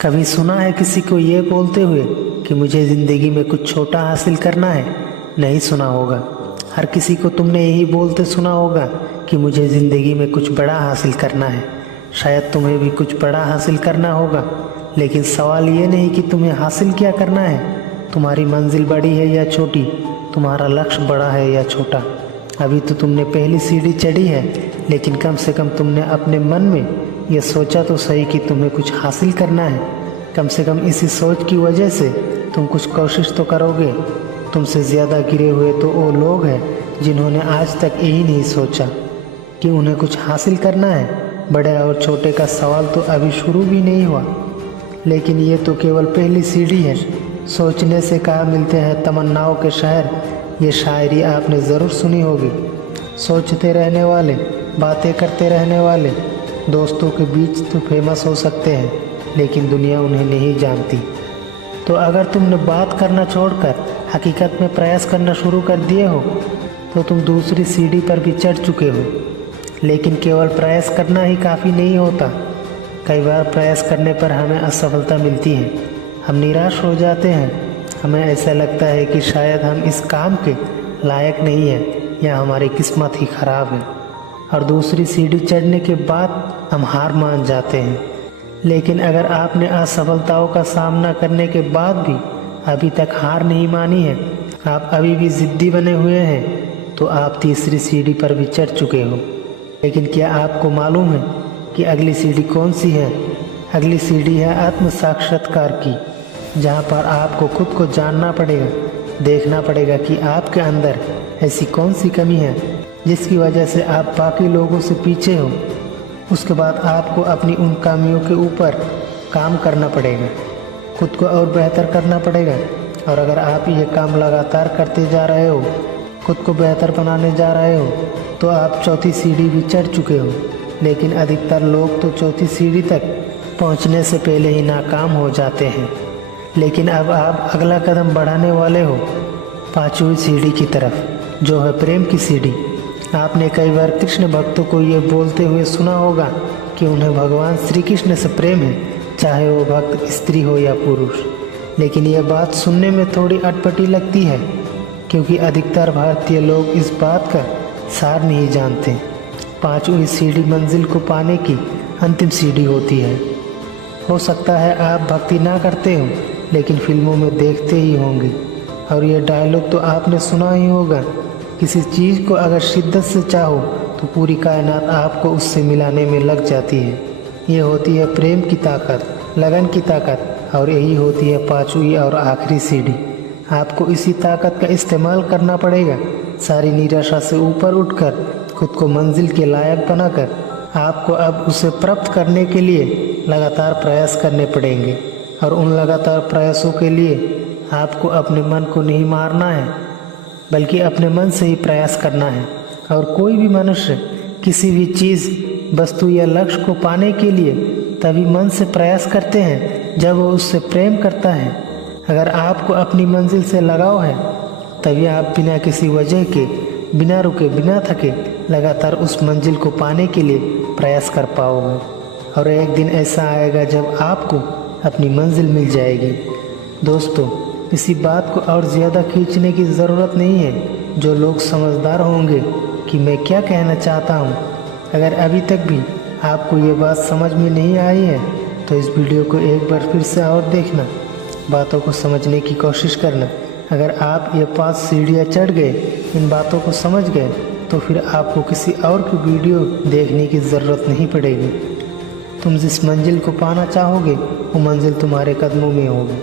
कभी सुना है किसी को ये बोलते हुए कि मुझे ज़िंदगी में कुछ छोटा हासिल करना है? नहीं सुना होगा। हर किसी को तुमने यही बोलते सुना होगा कि मुझे ज़िंदगी में कुछ बड़ा हासिल करना है। शायद तुम्हें भी कुछ बड़ा हासिल करना होगा, लेकिन सवाल ये नहीं कि तुम्हें हासिल क्या करना है। तुम्हारी मंजिल बड़ी है या छोटी, तुम्हारा लक्ष्य बड़ा है या छोटा। अभी तो तुमने पहली सीढ़ी चढ़ी है, लेकिन कम से कम तुमने अपने मन में ये सोचा तो सही कि तुम्हें कुछ हासिल करना है। कम से कम इसी सोच की वजह से तुम कुछ कोशिश तो करोगे। तुमसे ज़्यादा गिरे हुए तो वो लोग हैं जिन्होंने आज तक यही नहीं सोचा कि उन्हें कुछ हासिल करना है। बड़े और छोटे का सवाल तो अभी शुरू भी नहीं हुआ, लेकिन ये तो केवल पहली सीढ़ी है। सोचने से कहाँ मिलते हैं तमन्नाओं के शहर, ये शायरी आपने ज़रूर सुनी होगी। सोचते रहने वाले, बातें करते रहने वाले दोस्तों के बीच तो फेमस हो सकते हैं, लेकिन दुनिया उन्हें नहीं जानती। तो अगर तुमने बात करना छोड़कर हकीकत में प्रयास करना शुरू कर दिए हो, तो तुम दूसरी सीढ़ी पर भी चढ़ चुके हो। लेकिन केवल प्रयास करना ही काफ़ी नहीं होता। कई बार प्रयास करने पर हमें असफलता मिलती है, हम निराश हो जाते हैं। हमें ऐसा लगता है कि शायद हम इस काम के लायक नहीं हैं या हमारी किस्मत ही खराब है, और दूसरी सीढ़ी चढ़ने के बाद हम हार मान जाते हैं। लेकिन अगर आपने असफलताओं का सामना करने के बाद भी अभी तक हार नहीं मानी है, आप अभी भी ज़िद्दी बने हुए हैं, तो आप तीसरी सीढ़ी पर भी चढ़ चुके हो। लेकिन क्या आपको मालूम है कि अगली सीढ़ी कौन सी है? अगली सीढ़ी है आत्म साक्षात्कार की, जहाँ पर आपको खुद को जानना पड़ेगा, देखना पड़ेगा कि आपके अंदर ऐसी कौन सी कमी है जिसकी वजह से आप बाकी लोगों से पीछे हो। उसके बाद आपको अपनी उन खामियों के ऊपर काम करना पड़ेगा, खुद को और बेहतर करना पड़ेगा। और अगर आप ये काम लगातार करते जा रहे हो, खुद को बेहतर बनाने जा रहे हो, तो आप चौथी सीढ़ी भी चढ़ चुके हो। लेकिन अधिकतर लोग तो चौथी सीढ़ी तक पहुंचने से पहले ही नाकाम हो जाते हैं। लेकिन अब आप अगला कदम बढ़ाने वाले हो पांचवी सीढ़ी की तरफ, जो है प्रेम की सीढ़ी। आपने कई बार कृष्ण भक्तों को ये बोलते हुए सुना होगा कि उन्हें भगवान श्री कृष्ण से प्रेम है, चाहे वो भक्त स्त्री हो या पुरुष। लेकिन यह बात सुनने में थोड़ी अटपटी लगती है, क्योंकि अधिकतर भारतीय लोग इस बात का सार नहीं जानते। पांचवी सीढ़ी मंजिल को पाने की अंतिम सीढ़ी होती है। हो सकता है आप भक्ति ना करते हो, लेकिन फिल्मों में देखते ही होंगे, और ये डायलॉग तो आपने सुना ही होगा। किसी चीज़ को अगर शिद्दत से चाहो तो पूरी कायनात आपको उससे मिलाने में लग जाती है। ये होती है प्रेम की ताकत, लगन की ताकत, और यही होती है पांचवी और आखिरी सीढ़ी। आपको इसी ताकत का इस्तेमाल करना पड़ेगा। सारी निराशा से ऊपर उठकर खुद को मंजिल के लायक बनाकर आपको अब उसे प्राप्त करने के लिए लगातार प्रयास करने पड़ेंगे। और उन लगातार प्रयासों के लिए आपको अपने मन को नहीं मारना है, बल्कि अपने मन से ही प्रयास करना है। और कोई भी मनुष्य किसी भी चीज़, वस्तु या लक्ष्य को पाने के लिए तभी मन से प्रयास करते हैं जब वो उससे प्रेम करता है। अगर आपको अपनी मंजिल से लगाव है, तभी आप बिना किसी वजह के, बिना रुके, बिना थके लगातार उस मंजिल को पाने के लिए प्रयास कर पाओगे। और एक दिन ऐसा आएगा जब आपको अपनी मंजिल मिल जाएगी। दोस्तों, इसी बात को और ज़्यादा खींचने की ज़रूरत नहीं है। जो लोग समझदार होंगे कि मैं क्या कहना चाहता हूँ, अगर अभी तक भी आपको ये बात समझ में नहीं आई है, तो इस वीडियो को एक बार फिर से और देखना, बातों को समझने की कोशिश करना। अगर आप ये 5 सीढ़ियाँ चढ़ गए, इन बातों को समझ गए, तो फिर आपको किसी और की वीडियो देखने की ज़रूरत नहीं पड़ेगी। तुम जिस मंजिल को पाना चाहोगे, वो मंजिल तुम्हारे कदमों में होगी।